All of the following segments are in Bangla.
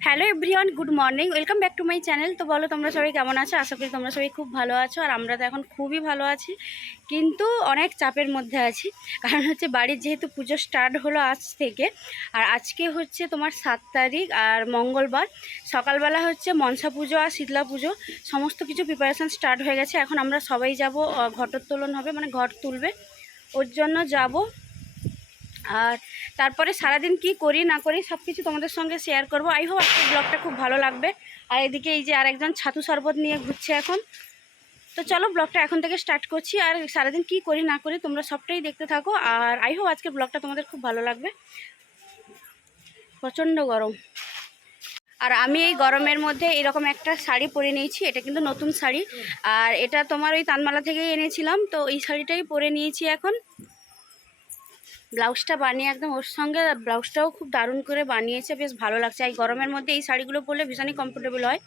Hello everyone, good morning, welcome back to my channel. তো বলো তোমরা সবাই কেমন আছো? আশা করি তোমরা সবাই খুব ভালো আছো। আর আমরা তো এখন খুবই ভালো আছি, কিন্তু অনেক চাপের মধ্যে আছি। কারণ হচ্ছে বাড়ির যেহেতু পুজো স্টার্ট হলো আজ থেকে, আর আজকে হচ্ছে তোমার 7 তারিখ আর মঙ্গলবার। সকালবেলা হচ্ছে মনসা পুজো আর শীতলা পুজো, সমস্ত কিছু প্রিপারেশান স্টার্ট হয়ে গেছে। এখন আমরা সবাই যাব, ঘটোত্তোলন হবে, মানে ঘট তুলবে, ওর জন্য যাব। আর তারপরে সারাদিন কি করি না করি সব কিছু তোমাদের সঙ্গে শেয়ার করব। আই হোপ আজকের ব্লগটা খুব ভালো লাগবে। আর এদিকে এই যে আরেকজন ছাতু শরবত নিয়ে ঘুরছে এখন। তো চলো ব্লগটা এখন থেকে স্টার্ট করছি। আর সারাদিন কি করি না করি তোমরা সবটাই দেখতে থাকো। আর আই হোপ আজকের ব্লগটা তোমাদের খুব ভালো লাগবে। প্রচণ্ড গরম, আর আমি এই গরমের মধ্যে এরকম একটা শাড়ি পরে নিয়েছি। এটা কিন্তু নতুন শাড়ি, আর এটা তোমার ওই তানমালা থেকেই এনেছিলাম। তো এই শাড়িটাই পরে নিয়েছি এখন। ব্লাউজটা বানিয়ে একদম ওর সঙ্গে ব্লাউজটাও খুব দারুণ করে বানিয়েছে, বেশ ভালো লাগছে। এই গরমের মধ্যে এই শাড়িগুলো পরলে ভীষণই কমফোর্টেবল হয়।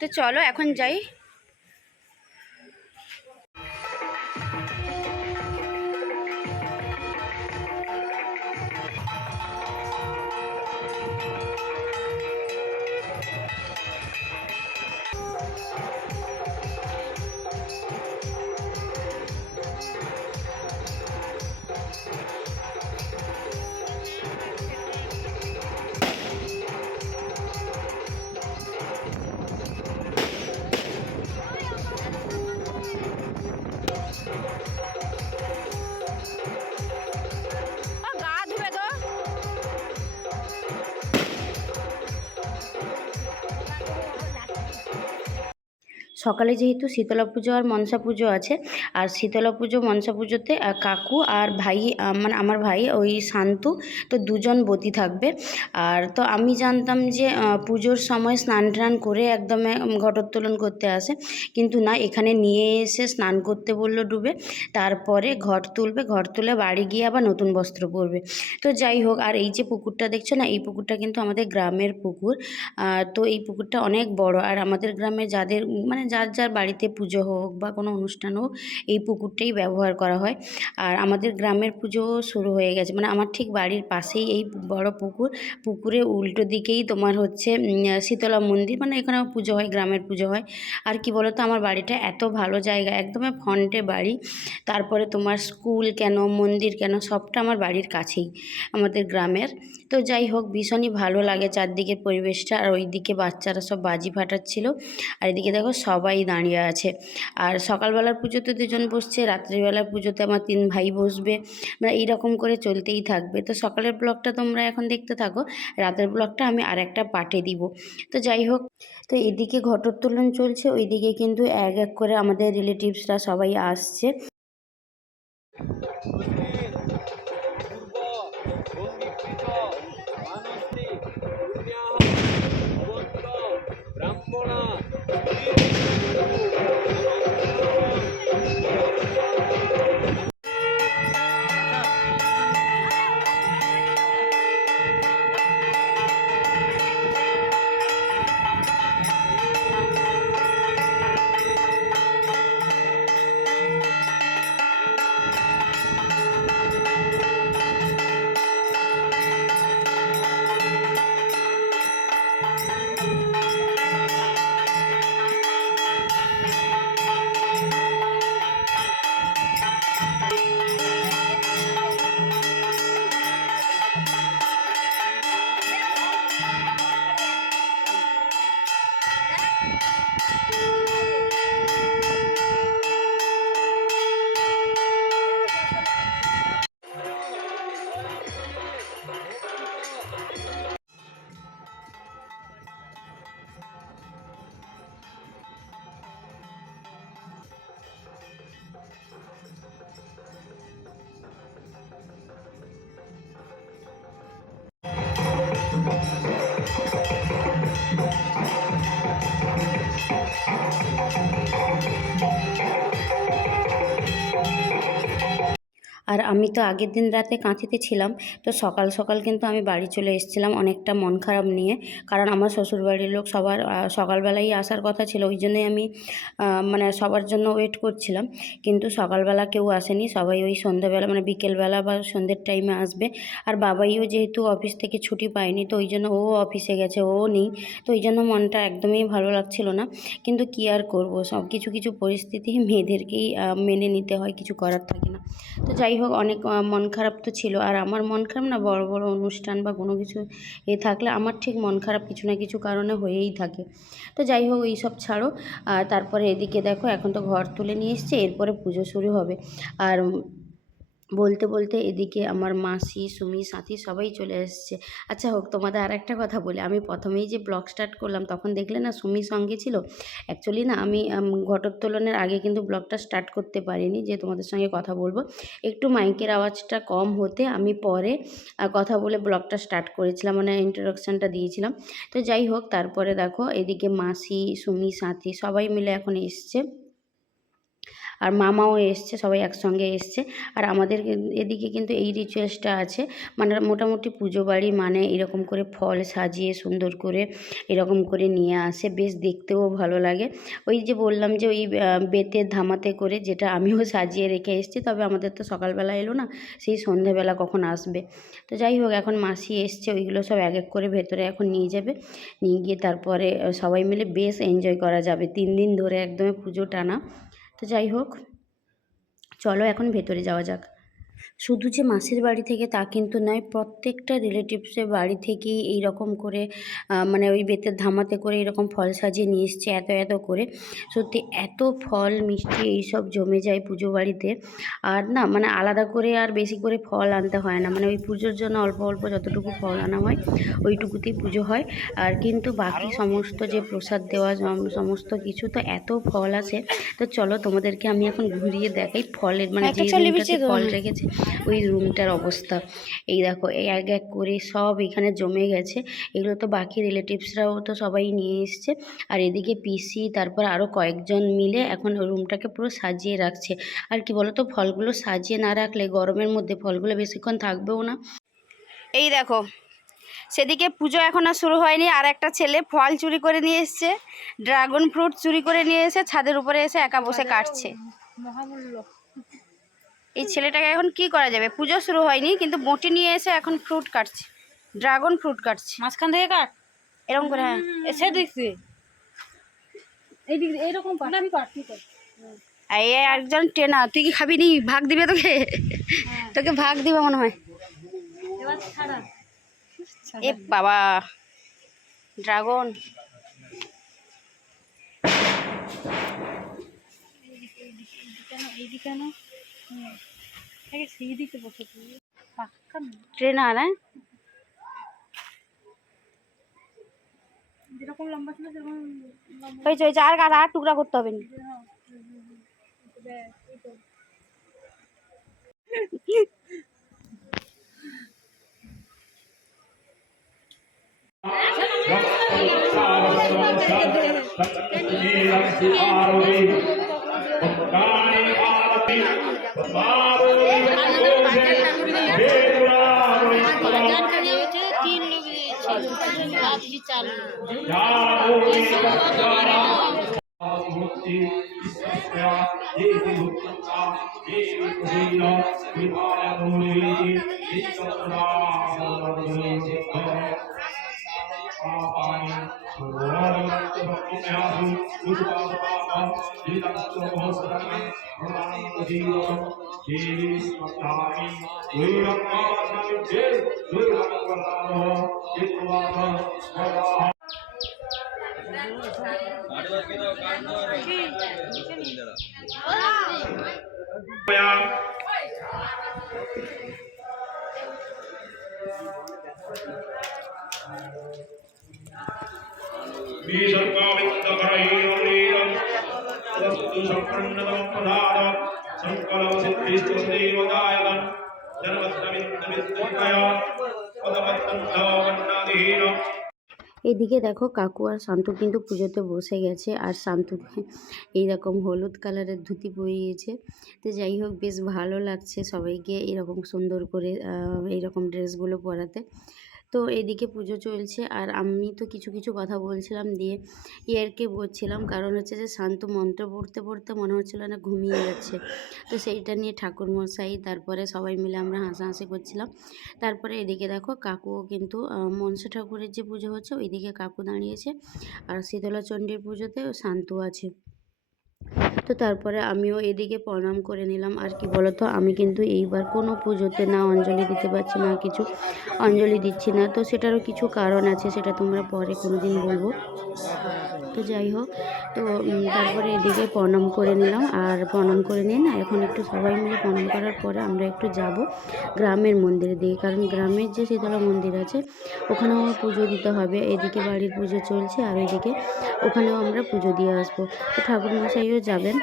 তো চলো এখন যাই। সকালে যেহেতু শীতলা পুজো আর মনসা পুজো আছে, আর শীতলা পুজো মনসা পুজোতে কাকু আর ভাই, মানে আমার ভাই ওই শান্তু, তো দুজন বতী থাকবে। আর তো আমি জানতাম যে পুজোর সময় স্নান টান করে একদম ঘটোত্তোলন করতে আসে, কিন্তু না, এখানে নিয়ে এসে স্নান করতে বললো ডুবে, তারপরে ঘট তুলবে, ঘট তুলে বাড়ি গিয়ে আবার নতুন বস্ত্র পরবে। তো যাই হোক, আর এই যে পুকুরটা দেখছো না, এই পুকুরটা কিন্তু আমাদের গ্রামের পুকুর। তো এই পুকুরটা অনেক বড়, আর আমাদের গ্রামে যাদের মানে যার যার বাড়িতে পুজো হোক বা কোনো অনুষ্ঠান হোক, এই পুকুরটাই ব্যবহার করা হয়। আর আমাদের গ্রামের পুজো শুরু হয়ে গেছে, মানে আমার ঠিক বাড়ির পাশেই এই বড় পুকুর। পুকুরে উল্টো দিকেই তোমার হচ্ছে শীতলা মন্দির, মানে এখানেও পুজো হয়, গ্রামের পুজো হয়। আর কি বলো তো, আমার বাড়িটা এত ভালো জায়গা, একদমই ফ্রন্টে বাড়ি। তারপরে তোমার স্কুল কেন, মন্দির কেন, সবটা আমার বাড়ির কাছেই, আমাদের গ্রামের। তো যাই হোক, ভীষণই ভালো লাগে চারদিকের পরিবেশটা। আর ওইদিকে বাচ্চারা সব বাজি ফাটাচ্ছিল, আর এদিকে দেখো সবাই দাঁড়িয়ে আছে। আর সকালবেলার পুজোতে দুজন বসছে, রাত্রিবেলার পুজোতে আমার 3 ভাই বসবে, মানে এইরকম করে চলতেই থাকবে। তো সকালের ব্লগটা তোমরা এখন দেখতে থাকো, রাতের ব্লগটা আমি আরেকটা পার্টে দিব। তো যাই হোক, তো এদিকে ঘটোত্তোলন চলছে, ওইদিকে কিন্তু এক এক করে আমাদের রিলেটিভসরা সবাই আসছে। আর আমি তো আগের দিন রাতে কাঁথিতে ছিলাম, তো সকাল সকাল কিন্তু আমি বাড়ি চলে এসেছিলাম অনেকটা মন খারাপ নিয়ে। কারণ আমার শ্বশুরবাড়ির লোক সবার সকালবেলাই আসার কথা ছিল, ওই জন্যই আমি মানে সবার জন্য ওয়েট করছিলাম। কিন্তু সকালবেলা কেউ আসেনি, সবাই ওই সন্ধ্যেবেলা মানে বিকেলবেলা বা সন্ধ্যের টাইমে আসবে। আর বাবাইও যেহেতু অফিস থেকে ছুটি পায়নি, তো ওই জন্য ও অফিসে গেছে, ও নেই, তো ওই জন্য মনটা একদমই ভালো লাগছিল না। কিন্তু কী আর করবো, সব কিছু কিছু পরিস্থিতি মেয়েদেরকেই মেনে নিতে হয়, কিছু করার থাকে না। তো যাই হোক, অনেক মন খারাপ তো ছিল। আর আমার মন খারাপ না, বড় বড় অনুষ্ঠান বা কোনো কিছু থাকলে আমার ঠিক মন খারাপ কিছু না কিছু কারণে হয়েই থাকে। তো যাই হোক, এইসব ছাড়ো। তারপরে এদিকে দেখো, এখন তো ঘর তুলে নিয়ে এসছে, এরপরে পুজো শুরু হবে। আর বলতে বলতে এদিকে আমার মাসি, সুমি, সাথী সবাই চলে এসছে। আচ্ছা হোক, তোমাদের আর একটা কথা বলি, আমি প্রথমেই যে ব্লগ স্টার্ট করলাম তখন দেখলে না সুমি সঙ্গে ছিল। অ্যাকচুয়ালি না আমি ঘটোত্তোলনের আগে কিন্তু ব্লগটা স্টার্ট করতে পারিনি, যে তোমাদের সঙ্গে কথা বলবো। একটু মাইকের আওয়াজটা কম হতে আমি পরে কথা বলে ব্লগটা স্টার্ট করেছিলাম, মানে ইন্ট্রোডাকশানটা দিয়েছিলাম। তো যাই হোক, তারপরে দেখো এদিকে মাসি, সুমি, সাথী সবাই মিলে এখন এসছে, আর মামাও এসছে, সবাই একসঙ্গে এসছে। আর আমাদের এদিকে কিন্তু এই রিচুয়ালসটা আছে, মানে মোটামুটি পুজো বাড়ি মানে এরকম করে ফল সাজিয়ে সুন্দর করে এরকম করে নিয়ে আসে, বেশ দেখতেও ভালো লাগে। ওই যে বললাম যে ওই বেতের ধামাতে করে, যেটা আমিও সাজিয়ে রেখে এসেছি, তবে আমাদের তো সকালবেলা এলো না, সেই সন্ধেবেলা কখন আসবে। তো যাই হোক, এখন মাসি এসছে, ওইগুলো সব এক এক করে ভেতরে এখন নিয়ে যাবে, নিয়ে গিয়ে তারপরে সবাই মিলে বেশ এনজয় করা যাবে 3 দিন ধরে একদমই পুজো টানা। তো যাই হোক, চলো এখন ভেতরে যাওয়া যাক। শুধু যে মাসির বাড়ি থেকে তা কিন্তু নয়, প্রত্যেকটা রিলেটিভসের বাড়ি থেকেই এই রকম করে মানে ওই বেতের ধামাতে করে এরকম ফল সাজিয়ে নিয়ে এসছে, এত এত করে। সত্যি এত ফল মিষ্টি এইসব জমে যায় পুজো বাড়িতে। আর না মানে আলাদা করে আর বেশি করে ফল আনতে হয় না, মানে ওই পুজোর জন্য অল্প অল্প যতটুকু ফল আনা হয় ওইটুকুতেই পুজো হয়। আর কিন্তু বাকি সমস্ত যে প্রসাদ দেওয়া সমস্ত কিছু, তো এত ফল আছে। তো চলো তোমাদেরকে আমি এখন ঘুরিয়ে দেখাই ফলের, মানে যে রুমটাতে ফল রেখেছে ওই রুমটার অবস্থা। এই দেখো, এই এক এক করে সব এখানে জমে গেছে। এগুলো তো বাকি রিলেটিভসরাও তো সবাই নিয়ে এসছে। আর এদিকে পিসি, তারপর আরও কয়েকজন মিলে এখন রুমটাকে পুরো সাজিয়ে রাখছে। আর কি বলো তো, ফলগুলো সাজিয়ে না রাখলে গরমের মধ্যে ফলগুলো বেশিক্ষণ থাকবেও না। এই দেখো, সেদিকে পুজো এখন আর শুরু হয়নি, আর একটা ছেলে ফল চুরি করে নিয়ে এসছে, ড্রাগন ফ্রুট চুরি করে নিয়ে এসে ছাদের উপরে এসে একা বসে কাটছে। মহামূল্য এই ছেলেটাকে এখন কি করা যাবে, পুজো শুরু হয়নি কিন্তু বঁটি নিয়ে এসে এখন ফ্রুট কাটছে, ড্রাগন ফ্রুট কাটছে। মাঝখান থেকে কাট, এরকম করে। হ্যাঁ, এসে দেখছি এইদিকে এইরকম আমি কাটছি। এই একজন টেনা, তুই কি খাবি নি? ভাগ দিবে তোকে? তোকে ভাগ দিবে মনে হয়। এ বাবা, ড্রাগন। ট্রেনা না হয়েছে হয়েছে, আর আর টুকরা করতে হবে না। এদিকে দেখো কাকু আর শান্তু কিন্তু পুজোতে বসে গেছে, আর শান্তুকে এইরকম হলুদ কালারের ধুতি পরিয়েছে। তো যাই হোক, বেশ ভালো লাগছে সবাইকে এরকম সুন্দর করে এইরকম ড্রেসগুলো পরাতে। তো এদিকে পুজো চলছে, আর আমি তো কিছু কিছু কথা বলছিলাম, দিয়ে ইয়ারকে বলছিলাম, কারণ হচ্ছে যে শান্ত মন্ত্র পড়তে পড়তে মনে হচ্ছিলো না ঘুমিয়ে যাচ্ছে। তো সেইটা নিয়ে ঠাকুরমশাই, তারপরে সবাই মিলে আমরা হাসাহাসি করছিলাম। তারপরে এদিকে দেখো কাকুও কিন্তু মনসা ঠাকুরের যে পুজো হচ্ছে ওইদিকে কাকু দাঁড়িয়েছে, আর শীতলা চণ্ডীর পুজোতে শান্ত আছে। তো তারপরে আমিও এদিকে প্রণাম করে নিলাম। আর কি বলতো, আমি কিন্তু এইবার কোনো পুজোতে না অঞ্জলি দিতে পারছি না, কিছু অঞ্জলি দিচ্ছি না। তো সেটারও কিছু কারণ আছে, সেটা তোমরা পরে কোনো দিন বলবো। তো যাই হোক, তো তারপরে এদিকে প্রণাম করে নিলাম, আর প্রণাম করে নিয়ে না এখন একটু সবাই মিলে প্রণাম করার পরে আমরা একটু যাব গ্রামের মন্দিরের দিকে, কারণ গ্রামের যে শীতলা মন্দির আছে ওখানেও আমার পুজো দিতে হবে। এদিকে বাড়ির পুজো চলছে, আর এদিকে ওখানেও আমরা পুজো দিয়ে আসবো। তো ঠাকুরমশাইও যাবেন।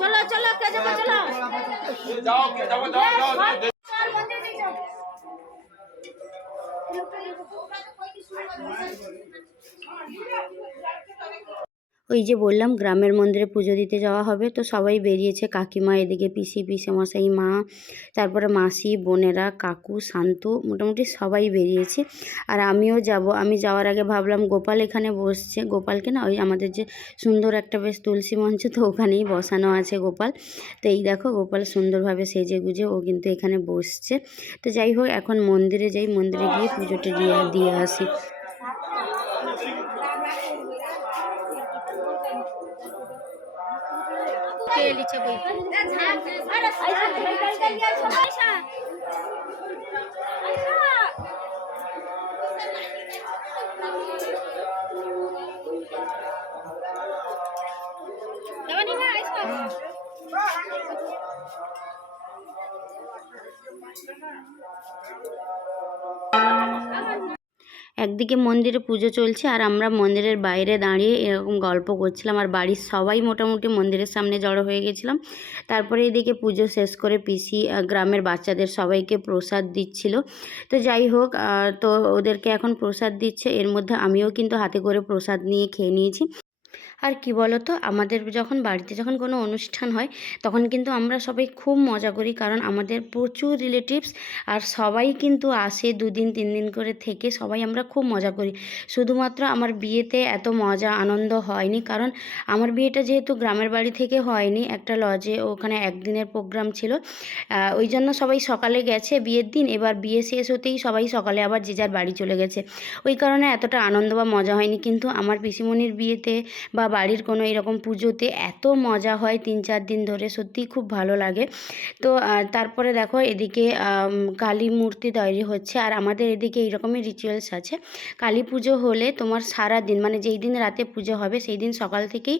চলো চলো, কে যাবো, চলো ওই যে বললাম গ্রামের মন্দিরে পুজো দিতে যাওয়া হবে, তো সবাই বেরিয়েছে। কাকিমা, এদিকে পিসি, পিসেমশাই, মা, তারপরে মাসি, বোনেরা, কাকু, শান্তু, মোটামুটি সবাই বেরিয়েছে। আর আমিও যাব। আমি যাওয়ার আগে ভাবলাম গোপাল এখানে বসছে, গোপালকে না ওই আমাদের যে সুন্দর একটা বেশ তুলসী মঞ্চ, তো ওখানেই বসানো আছে গোপাল। তো এই দেখো গোপাল সুন্দরভাবে সেজে গুজে ও কিন্তু এখানে বসছে। তো যাই হোক, এখন মন্দিরে যাই, মন্দিরে গিয়ে পুজোটা দিয়ে আসি। একদিকে মন্দিরে পুজো চলছে, আর আমরা মন্দিরের বাইরে দাঁড়িয়ে এরকম গল্প করছিলাম, আর বাড়ির সবাই মোটামুটি মন্দিরের সামনে জড়ো হয়ে গেছিলাম। তারপরে এদিকে পুজো শেষ করে পিসি গ্রামের বাচ্চাদের সবাইকে প্রসাদ দিচ্ছিল। তো যাই হোক, তো ওদেরকে এখন প্রসাদ দিচ্ছে, এর মধ্যে আমিও কিন্তু হাতে করে প্রসাদ নিয়ে খেয়ে নিয়েছি। আর কি বলো তো, আমাদের যখন বাড়িতে যখন কোনো অনুষ্ঠান হয় তখন কিন্তু আমরা সবাই খুব মজা করি, কারণ আমাদের প্রচুর রিলেটিভস আর সবাই কিন্তু আসে, 2 দিন 3 দিন করে থেকে সবাই আমরা খুব মজা করি। শুধুমাত্র আমার বিয়েতে এত মজা আনন্দ হয়নি, কারণ আমার বিয়েটা যেহেতু গ্রামের বাড়ি থেকে হয়নি, একটা লজে ওখানে একদিনের প্রোগ্রাম ছিল, ওই জন্য সবাই সকালে গেছে বিয়ের দিন, এবার বিয়ে শেষ হতেই সবাই সকালে আবার যে যার বাড়ি চলে গেছে, ওই কারণে এতটা আনন্দ বা মজা হয়নি। কিন্তু আমার পিসিমণির বিয়েতে বা বাড়ির কোনো এরকম পুজোতে এত মজা হয় 3-4 দিন ধরে, সত্যিই খুব ভালো লাগে। তো তারপরে দেখো এদিকে কালী মূর্তি তৈরি হচ্ছে, আর আমাদের এদিকে এইরকমই রিচুয়ালস আছে। কালী পুজো হলে তোমার সারা দিন, মানে যেই দিন রাতে পুজো হবে সেই দিন সকাল থেকেই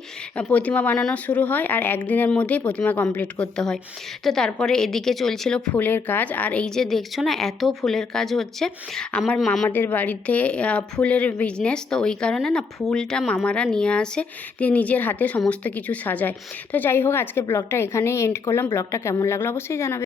প্রতিমা বানানো শুরু হয়, আর একদিনের মধ্যেই প্রতিমা কমপ্লিট করতে হয়। তো তারপরে এদিকে চলছিল ফুলের কাজ, আর এই যে দেখছো না এত ফুলের কাজ হচ্ছে, আমার মামাদের বাড়িতে ফুলের বিজনেস, তো ওই কারণে না ফুলটা মামারা নিয়ে আসে, দিয়ে নিজের হাতে সমস্ত কিছু সাজায়। তো যাই হোক, আজকে ব্লগটা এখানেই এন্ড করলাম। ব্লগটা কেমন লাগলো অবশ্যই জানাবে।